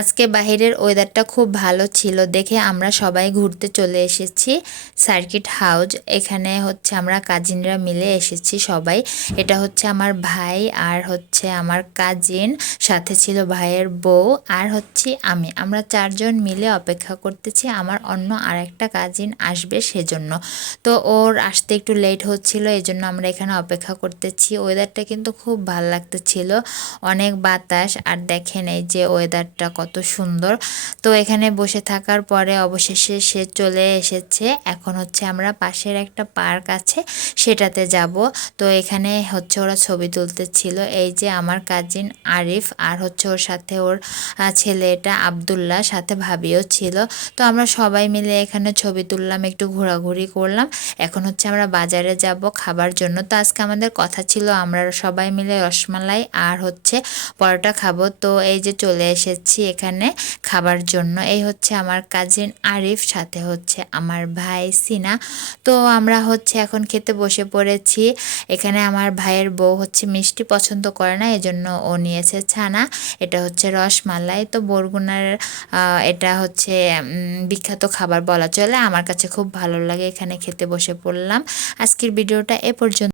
আজকে বাহিরের ওয়েদারটা খুব ভালো ছিল দেখে আমরা সবাই ঘুরতে চলে এসেছি সার্কিট হাউস। এখানে হচ্ছে আমরা কাজিনরা মিলে এসেছি সবাই। এটা হচ্ছে আমার ভাই আর হচ্ছে আমার কাজিন, সাথে ছিল ভাইয়ের বউ আর হচ্ছে আমরা চারজন মিলে অপেক্ষা করতেছি আমার অন্য আরেকটা কাজিন আসবে সেজন্য। তো ওর আসতে একটু লেট হচ্ছিল, এই জন্য আমরা এখানে অপেক্ষা করতেছি। ওয়েদারটা কিন্তু খুব ভালো লাগতেছিল, অনেক বাতাস আর দেখেন এই যে ওয়েদারটা কত সুন্দর। তো এখানে বসে থাকার পরে অবশেষে সে চলে এসেছে। এখন হচ্ছে আমরা পাশের একটা পার্ক আছে সেটাতে যাব। তো এখানে হচ্ছে ওরা ছবি তুলতেছিল, এই যে আমার কাজিন আরিফ আর হচ্ছে ওর সাথে ওর ছেলেটা আব্দুল্লাহ, সাথে ভাবিও ছিল। তো আমরা সবাই মিলে এখানে ছবি তুললাম, একটু ঘোরাঘুরি করলাম। এখন হচ্ছে আমরা বাজারে যাব খাবার জন্য। তো আজকে আমাদের কথা ছিল আমরা সবাই মিলে রসমালাই আর হচ্ছে পরোটা খাবো। তো এই যে চলে এসেছি এখানে খাবার জন্য। এই হচ্ছে আমার কাজিন আরিফ, সাথে হচ্ছে আমার ভাই সিনা। তো আমরা হচ্ছে এখন খেতে বসে পড়েছি। এখানে আমার ভাইয়ের বউ হচ্ছে মিষ্টি পছন্দ করে না, এজন্য ও নিয়েছে ছানা। এটা হচ্ছে রসমালাই। তো বরগুনার এটা হচ্ছে বিখ্যাত খাবার বলা চলে, আমার কাছে খুব ভালো লাগে। এখানে খেতে বসে পড়লাম। আজকের ভিডিওটা এ পর্যন্ত।